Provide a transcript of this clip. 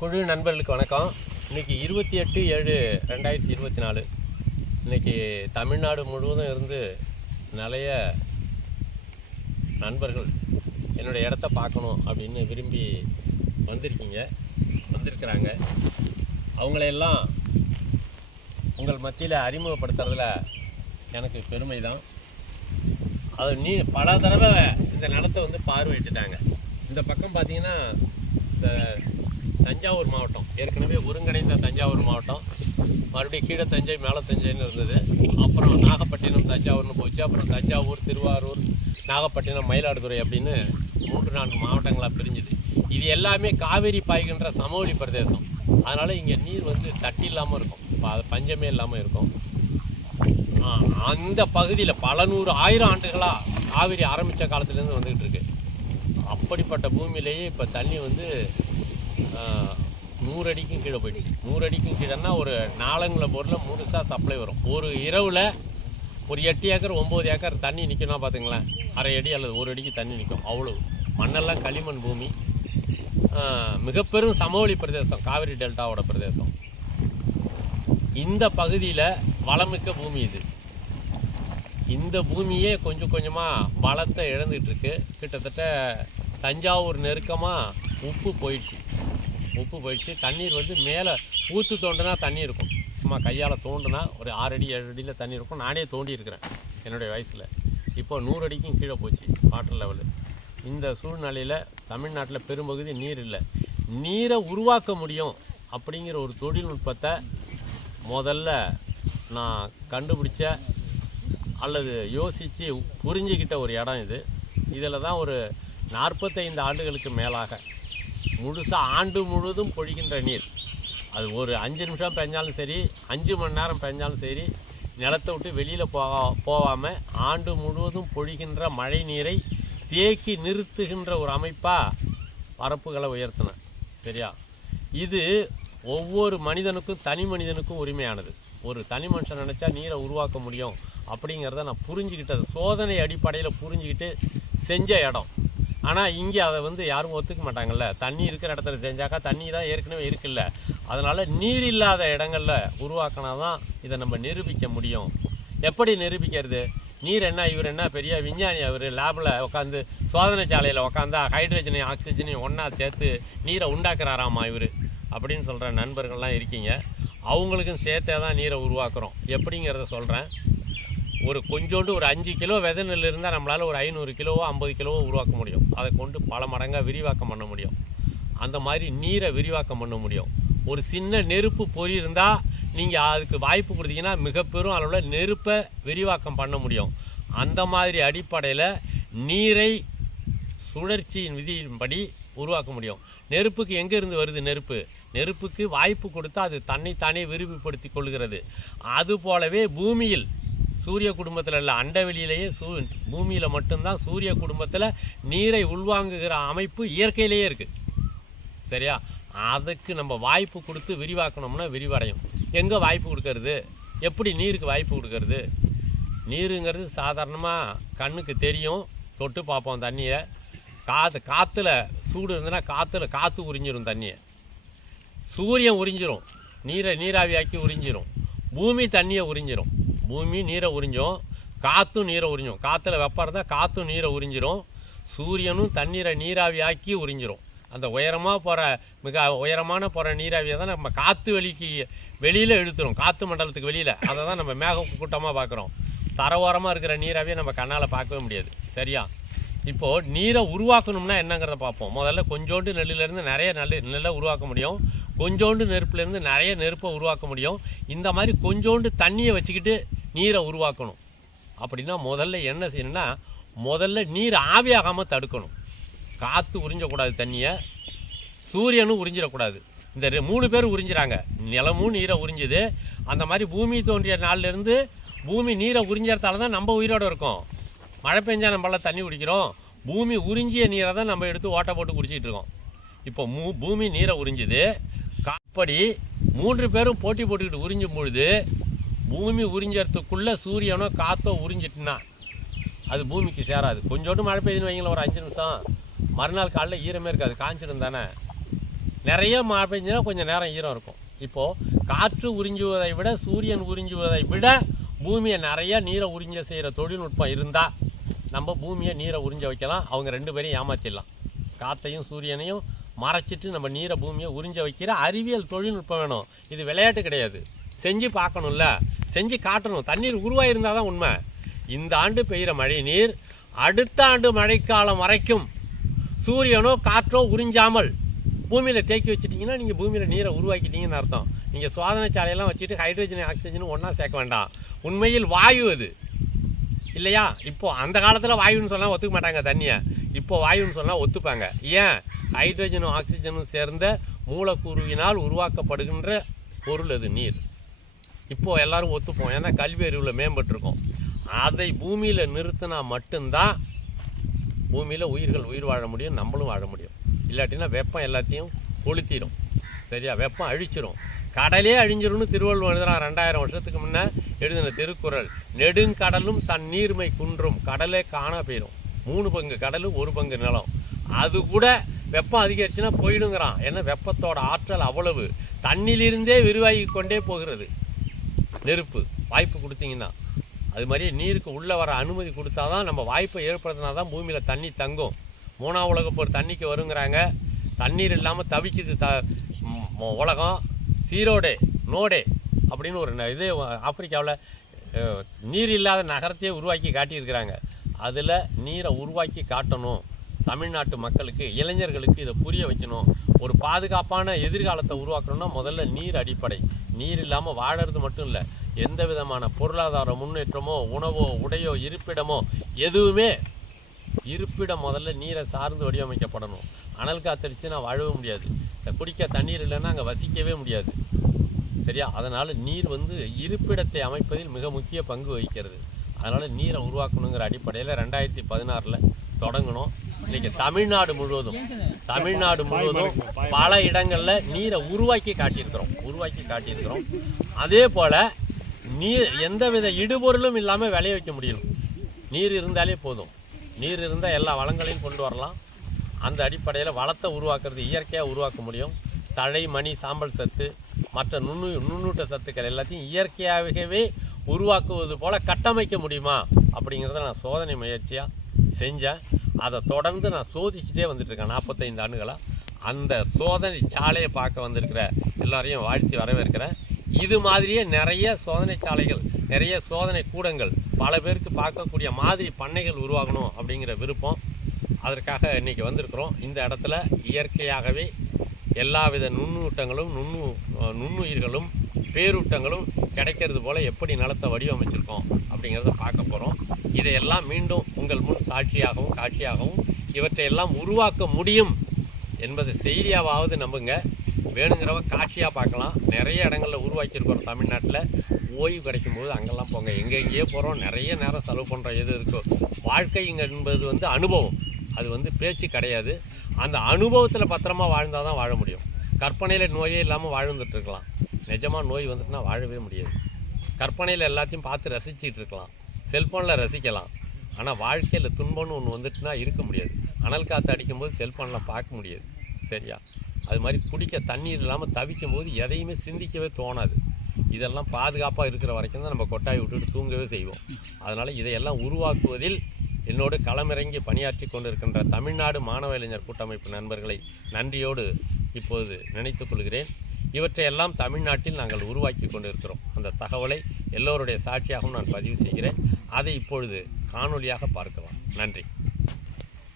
குழு நண்பர்களுக்கு வணக்கம். இன்னைக்கு இருபத்தி எட்டு ஏழு ரெண்டாயிரத்தி இருபத்தி நாலு. இன்னைக்கு தமிழ்நாடு முழுவதும் இருந்து நிறைய நண்பர்கள் என்னுடைய இடத்த பார்க்கணும் அப்படின்னு விரும்பி வந்திருக்கீங்க. வந்திருக்கிறாங்க. அவங்களையெல்லாம் உங்கள் மத்தியில் அறிமுகப்படுத்துறதுல எனக்கு பெருமை தான் அது நீ பல தடவை இந்த நிலத்தை வந்து பார்வையிட்டுட்டாங்க. இந்த பக்கம் பார்த்தீங்கன்னா இந்த தஞ்சாவூர் மாவட்டம். ஏற்கனவே ஒருங்கிணைந்த தஞ்சாவூர் மாவட்டம். மறுபடியும் கீழே தஞ்சை மேலே தஞ்சைன்னு இருந்தது. அப்புறம் நாகப்பட்டினம் தஞ்சாவூர்னு போச்சு. அப்புறம் தஞ்சாவூர் திருவாரூர் நாகப்பட்டினம் மயிலாடுதுறை அப்படின்னு மூன்று நான்கு மாவட்டங்களாக பிரிஞ்சுது. இது எல்லாமே காவேரி பாய்கின்ற சமவெளி பிரதேசம். அதனால் இங்கே நீர் வந்து தட்டி இல்லாமல் இருக்கும். பஞ்சமே இல்லாமல் இருக்கும். அந்த பகுதியில் பல நூறு ஆயிரம் ஆண்டுகளாக காவிரி ஆரம்பித்த காலத்துலேருந்து வந்துக்கிட்டு இருக்கு. அப்படிப்பட்ட பூமியிலேயே இப்போ தண்ணி வந்து நூறு அடிக்கும் கீழே போயிடுச்சு. நூறு அடிக்கும் கீழேன்னா ஒரு நாலங்குல பொருளில் முழுசாக சப்ளை வரும். ஒரு இரவில் ஒரு எட்டு ஏக்கர் ஒம்பது ஏக்கர் தண்ணி நிற்கணும் பார்த்துங்களேன் அரை அடி அல்லது ஒரு அடிக்கு தண்ணி நிற்கும் அவ்வளோ மண்ணெல்லாம் களிமண் பூமி. மிகப்பெரும் சமவெளி பிரதேசம் காவிரி டெல்டாவோட பிரதேசம். இந்த பகுதியில் வளமிக்க பூமி இது. இந்த பூமியே கொஞ்சம் கொஞ்சமாக வளத்தை இழந்துகிட்ருக்கு கிட்டத்தட்ட தஞ்சாவூர் நெருக்கமாக உப்பு போயிடுச்சு. உப்பு போயிடுச்சு. தண்ணீர் வந்து மேலே ஊற்று தோண்டினா தண்ணி இருக்கும். சும்மா கையால் தோண்டினா ஒரு ஆறு அடி ஏழு அடியில் தண்ணி இருக்கும். நானே தோண்டி இருக்கிறேன் என்னுடைய வயசில். இப்போ நூறு அடிக்கும் கீழே போச்சு வாட்டர் லெவலு இந்த சூழ்நிலையில் தமிழ்நாட்டில் பெரும்பகுதி நீர் இல்லை. நீரை உருவாக்க முடியும் அப்படிங்கிற ஒரு தொழில்நுட்பத்தை முதல்ல நான் கண்டுபிடிச்ச அல்லது யோசித்து புரிஞ்சுக்கிட்ட ஒரு இடம் இது. இதில் தான் ஒரு நாற்பத்தைந்து ஆண்டுகளுக்கு மேலாக முழுசாக ஆண்டு முழுவதும் பொழிகின்ற நீர். அது ஒரு அஞ்சு நிமிஷம் பெஞ்சாலும் சரி அஞ்சு மணி நேரம் பெஞ்சாலும் சரி நிலத்தை விட்டு வெளியில் போக போகாமல் ஆண்டு முழுவதும் பொழிகின்ற மழை நீரை தேக்கி நிறுத்துகின்ற ஒரு அமைப்பாக வரப்புகளை உயர்த்தினேன் சரியா? இது ஒவ்வொரு மனிதனுக்கும் தனி மனிதனுக்கும் உரிமையானது. ஒரு தனி மனுஷன் நினச்சா நீரை உருவாக்க முடியும் அப்படிங்கிறத நான் புரிஞ்சுக்கிட்டது. சோதனை அடிப்படையில் புரிஞ்சுக்கிட்டு செஞ்ச இடம். ஆனால் இங்கே அதை வந்து யாரும் ஒத்துக்க மாட்டாங்கல்ல. தண்ணி இருக்கிற இடத்துல செஞ்சாக்கா தண்ணி தான் ஏற்கனவே இருக்குல்ல. அதனால் நீர் இல்லாத இடங்களில் உருவாக்கினா தான் இதை நம்ம நிரூபிக்க முடியும். எப்படி நிரூபிக்கிறது? நீர் என்ன இவர் என்ன பெரிய விஞ்ஞானி அவர் லேபில் உட்காந்து சோதனை சாலையில் உட்காந்தா ஹைட்ரஜனையும் ஆக்சிஜனையும் ஒன்றா சேர்த்து நீரை உண்டாக்குறாராமா இவர்? அப்படின்னு சொல்கிற நண்பர்கள்லாம் இருக்கீங்க. அவங்களுக்கும் சேர்த்தே தான் நீரை உருவாக்குறோம். எப்படிங்கிறத சொல்கிறேன் ஒரு கொஞ்சோண்டு ஒரு அஞ்சு கிலோ விதை நெல் இருந்தால் நம்மளால் ஒரு ஐநூறு கிலோவோ ஐம்பது கிலோவோ உருவாக்க முடியும். அதை கொண்டு பல மடங்காக விரிவாக்கம் பண்ண முடியும். அந்த மாதிரி நீரை விரிவாக்கம் பண்ண முடியும். ஒரு சின்ன நெருப்பு பொறி இருந்தால் நீங்கள் அதுக்கு வாய்ப்பு கொடுத்தீங்கன்னா மிகப்பெரும் அளவில் நெருப்பை விரிவாக்கம் பண்ண முடியும். அந்த மாதிரி அடிப்படையில் நீரை சுழற்சியின் விதியின்படி உருவாக்க முடியும். நெருப்புக்கு எங்கேருந்து வருது நெருப்பு? நெருப்புக்கு வாய்ப்பு கொடுத்தா அது தன்னைத்தானே விரிவுபடுத்தி கொள்கிறது. அது போலவே பூமியில் சூரிய குடும்பத்தில் இல்லை அண்டவெளியிலேயே சூ பூமியில் மட்டும்தான் சூரிய குடும்பத்தில் நீரை உள்வாங்குகிற அமைப்பு இயற்கையிலேயே இருக்குது சரியா? அதுக்கு நம்ம வாய்ப்பு கொடுத்து விரிவாக்கணும்னா விரிவடையும். எங்கே வாய்ப்பு கொடுக்கறது? எப்படி நீருக்கு வாய்ப்பு கொடுக்கறது? நீருங்கிறது சாதாரணமாக கண்ணுக்கு தெரியும் தொட்டு பார்ப்போம் தண்ணியை. காற்று காற்றுல சூடு இருந்ததுன்னா காற்றுல காற்று உறிஞ்சிரும் தண்ணியை. சூரியன் உறிஞ்சிரும். நீரை நீராவியாக்கி உறிஞ்சிரும். பூமி தண்ணியை உறிஞ்சிரும். பூமி நீரை உறிஞ்சும் காற்றும் நீரை உறிஞ்சும். காற்றுல வெப்பம் இருந்தால் காற்றும் நீரை உறிஞ்சிரும். சூரியனும் தண்ணீரை நீராவியாக்கி உறிஞ்சிரும். அந்த உயரமாக போகிற மிக உயரமான போகிற நீராவியை தான் நம்ம காற்று வெளிக்கு வெளியில் இழுத்துரும். காற்று மண்டலத்துக்கு வெளியில். அதை தான் நம்ம மேக கூட்டமாக பார்க்குறோம். தரவோரமாக இருக்கிற நீராவியை நம்ம கண்ணால் பார்க்கவே முடியாது. சரியா? இப்போது நீரை உருவாக்கணும்னா என்னங்கிறத பார்ப்போம். முதல்ல கொஞ்சோண்டு நெல்லுலேருந்து நிறைய நெல் நெல்லை உருவாக்க முடியும். கொஞ்சோண்டு நெருப்புலேருந்து நிறைய நெருப்பை உருவாக்க முடியும். இந்த மாதிரி கொஞ்சோண்டு தண்ணியை வச்சுக்கிட்டு நீரை உருவாக்கணும். அப்படின்னா முதல்ல என்ன செய்யணும்னா முதல்ல நீர் ஆவியாகாமல் தடுக்கணும். காற்று உறிஞ்சக்கூடாது தண்ணியை சூரியனும் உறிஞ்சிடக்கூடாது. இந்த ரெ- மூணு பேர் உறிஞ்சிறாங்க. நிலமும் நீரை உறிஞ்சுது. அந்த மாதிரி பூமி தோன்றிய நாள்லேருந்து பூமி நீரை உறிஞ்சறதால தான் நம்ம உயிரோட இருக்கோம். மழை பெஞ்சா நம்மளால் தண்ணி குடிக்கிறோம். பூமி உறிஞ்சிய நீரை தான் நம்ம எடுத்து ஓட்டை போட்டு குடிச்சிட்டு இருக்கோம். இப்போ மூ பூமி நீரை உறிஞ்சுது. காப்படி மூன்று பேரும் போட்டி போட்டுக்கிட்டு உறிஞ்சும் பொழுது பூமி உறிஞ்சறதுக்குள்ளே சூரியனோ காற்றோ உறிஞ்சிட்டுனா அது பூமிக்கு சேராது. கொஞ்சோண்டு மழை பெய்யுதுன்னு வைங்களேன் ஒரு அஞ்சு நிமிஷம். மறுநாள் காலைல ஈரமே இருக்காது காஞ்சிடும் தானே. நிறைய மழை பெஞ்சுன்னா கொஞ்சம் நேரம் ஈரம் இருக்கும். இப்போது காற்று உறிஞ்சுவதை விட சூரியன் உறிஞ்சுவதை விட பூமியை நிறைய நீரை உறிஞ்ச செய்கிற தொழில்நுட்பம் இருந்தால் நம்ம பூமியை நீரை உறிஞ்ச வைக்கலாம். அவங்க ரெண்டு பேரையும் ஏமாற்றிடலாம் காற்றையும் சூரியனையும் மறைச்சிட்டு நம்ம நீரை பூமியை உறிஞ்ச வைக்கிற அறிவியல் தொழில்நுட்பம் வேணும். இது விளையாட்டு கிடையாது. செஞ்சு பார்க்கணும்ல. செஞ்சு காட்டணும். தண்ணீர் உருவாயிருந்தால் தான் உண்மை. இந்த ஆண்டு பெய்கிற மழை நீர் அடுத்த ஆண்டு மழைக்காலம் வரைக்கும் சூரியனோ காற்றோ உறிஞ்சாமல் பூமியில் தேக்கி வச்சிட்டிங்கன்னா நீங்கள் பூமியில் நீரை உருவாக்கிட்டீங்கன்னு அர்த்தம். நீங்கள் சோதனை சாலையெல்லாம் வச்சுட்டு ஹைட்ரஜன் ஆக்சிஜன் ஒன்றா சேர்க்க வேண்டாம். உண்மையில் வாயு அது. இல்லையா? இப்போது அந்த காலத்தில் வாயுன்னு சொன்னால் ஒத்துக்க மாட்டாங்க தண்ணியை. இப்போ வாயுன்னு சொன்னால் ஒத்துப்பாங்க. ஏன்? ஹைட்ரஜனும் ஆக்சிஜனும் சேர்ந்த மூலக்கூறுவினால் உருவாக்கப்படுகின்ற பொருள் அது நீர். இப்போ எல்லோரும் ஒத்துப்போம். ஏன்னா கல்வி அறிவில் மேம்பட்டிருக்கோம். அதை பூமியில் நிறுத்தினா மட்டும்தான் பூமியில் உயிர்கள் உயிர் வாழ முடியும் நம்மளும் வாழ முடியும். இல்லாட்டினா வெப்பம் எல்லாத்தையும் கொளுத்திடும். சரியா? வெப்பம் அழிச்சிரும். கடலே அழிஞ்சிரும்னு திருவள்ளுவர் எழுதுறான் ரெண்டாயிரம் வருஷத்துக்கு முன்னே எழுதின திருக்குறள். நெடுங்கடலும் தன் நீர்மை குன்றும் கடலே காண போயிடும் மூணு பங்கு கடல் ஒரு பங்கு நிலம். அது கூட வெப்பம் அதிகரிச்சுன்னா போயிடுங்கிறான். ஏன்னா வெப்பத்தோட ஆற்றல் அவ்வளவு. தண்ணிலிருந்தே விரிவாகி கொண்டே போகிறது. நெருப்பு வாய்ப்பு கொடுத்தீங்கன்னா அது மாதிரி நீருக்கு உள்ளே வர அனுமதி கொடுத்தா தான் நம்ம வாய்ப்பை ஏற்படுத்தினா தான் பூமியில் தண்ணி தங்கும். மூணாவது உலக தண்ணிக்கு வருங்கிறாங்க. தண்ணீர் இல்லாமல் தவிக்குது த உலகம். சீரோடே நோடே அப்படின்னு ஒரு இது ஆப்பிரிக்காவில் நீர் இல்லாத நகரத்தையே உருவாக்கி காட்டியிருக்கிறாங்க. அதில் நீரை உருவாக்கி காட்டணும். தமிழ்நாட்டு மக்களுக்கு இளைஞர்களுக்கு இதை புரிய வைக்கணும். ஒரு பாதுகாப்பான எதிர்காலத்தை உருவாக்கணும்னா முதல்ல நீர் அடிப்படை. நீர் இல்லாமல் வாழறது மட்டும் இல்லை எந்த விதமான பொருளாதார முன்னேற்றமோ உணவோ உடையோ இருப்பிடமோ எதுவுமே இருப்பிடம் முதல்ல நீரை சார்ந்து வடிவமைக்கப்படணும். அனல் காத்தடிச்சுன்னா வாழவே முடியாது. இந்த குடிக்க தண்ணீர் இல்லைன்னா அங்கே வசிக்கவே முடியாது. சரியா? அதனால் நீர் வந்து இருப்பிடத்தை அமைப்பதில் மிக முக்கிய பங்கு வகிக்கிறது. அதனால் நீரை உருவாக்கணுங்கிற அடிப்படையில் ரெண்டாயிரத்தி பதினாறில் தொடங்கணும். இன்றைக்கி தமிழ்நாடு முழுவதும் தமிழ்நாடு முழுவதும் பல இடங்களில் நீரை உருவாக்கி காட்டியிருக்கிறோம் உருவாக்கி காட்டியிருக்கிறோம். அதே போல் நீர் எந்தவித இடுபொருளும் இல்லாமல் விளைய வைக்க முடியும் நீர் இருந்தாலே போதும். நீர் இருந்தால் எல்லா வளங்களையும் கொண்டு வரலாம். அந்த அடிப்படையில் வளத்தை உருவாக்குறது இயற்கையாக உருவாக்க முடியும். தழை மணி சாம்பல் சத்து மற்ற நுண்ணு நுண்ணூட்ட சத்துக்கள் எல்லாத்தையும் இயற்கையாகவே உருவாக்குவது போல் கட்டமைக்க முடியுமா அப்படிங்கிறத நான் சோதனை முயற்சியாக செஞ்சேன். அதை தொடர்ந்து நான் சோதிச்சுட்டே வந்துட்டுருக்கேன். நாற்பத்தைந்து ஆண்டுகளாக அந்த சோதனை சாலையை பார்க்க வந்திருக்கிற எல்லாரையும் வாழ்த்தி வரவேற்கிறேன். இது மாதிரியே நிறைய சோதனை சாலைகள் நிறைய சோதனை கூடங்கள் பல பேருக்கு பார்க்கக்கூடிய மாதிரி பண்ணைகள் உருவாகணும் அப்படிங்கிற விருப்பம் அதற்காக இன்றைக்கி வந்திருக்கிறோம். இந்த இடத்துல இயற்கையாகவே எல்லாவித நுண்ணூட்டங்களும் நுண்ணு நுண்ணுயிர்களும் பேரூட்டங்களும் கிடைக்கிறது போல் எப்படி நிலத்தை வடிவமைச்சிருக்கோம் அப்படிங்கிறத பார்க்க போகிறோம் இதையெல்லாம் மீண்டும் உங்கள் முன் சாட்சியாகவும் காட்சியாகவும் இவற்றையெல்லாம் உருவாக்க முடியும் என்பது செய்தியாவது நம்புங்க. வேணுங்கிறவ காட்சியாக பார்க்கலாம். நிறைய இடங்களில் உருவாக்கியிருக்கிறோம் தமிழ்நாட்டில். ஓய்வு கிடைக்கும் போது அங்கெல்லாம் போங்க. எங்கெங்கேயே போகிறோம் நிறைய நேரம் செலவு பண்ணுறோம் எது இருக்கோ வாழ்க்கைங்க என்பது வந்து அனுபவம். அது வந்து பேச்சு கிடையாது. அந்த அனுபவத்தில் பத்திரமா வாழ்ந்தால் தான் வாழ முடியும். கற்பனையில் நோயே இல்லாமல் வாழ்ந்துட்டுருக்கலாம் நிஜமாக நோய் வந்துட்டுனா வாழவே முடியாது. கற்பனையில் எல்லாத்தையும் பார்த்து ரசிச்சிட்டு இருக்கலாம். செல்ஃபோனில் ரசிக்கலாம். ஆனால் வாழ்க்கையில் துன்பம்னு ஒன்று வந்துட்டுனா இருக்க முடியாது. அனல் காற்று அடிக்கும்போது செல்ஃபோனில் பார்க்க முடியாது. சரியா? அது மாதிரி குடிக்க தண்ணீர் இல்லாமல் தவிக்கும் போது எதையுமே சிந்திக்கவே தோணாது. இதெல்லாம் பாதுகாப்பாக இருக்கிற வரைக்கும் தான் நம்ம கொட்டாய் விட்டுட்டு தூங்கவே செய்வோம். அதனால் இதையெல்லாம் உருவாக்குவதில் என்னோடு களமிறங்கி பணியாற்றி கொண்டிருக்கின்ற தமிழ்நாடு மாணவ இளைஞர் கூட்டமைப்பு நண்பர்களை நன்றியோடு இப்போது நினைத்துக் கொள்கிறேன். இவற்றையெல்லாம் தமிழ்நாட்டில் நாங்கள் உருவாக்கி கொண்டிருக்கிறோம். அந்த தகவலை எல்லோருடைய சாட்சியாகவும் நான் பதிவு செய்கிறேன். அதை இப்பொழுது காணொளியாக பார்க்கலாம். நன்றி.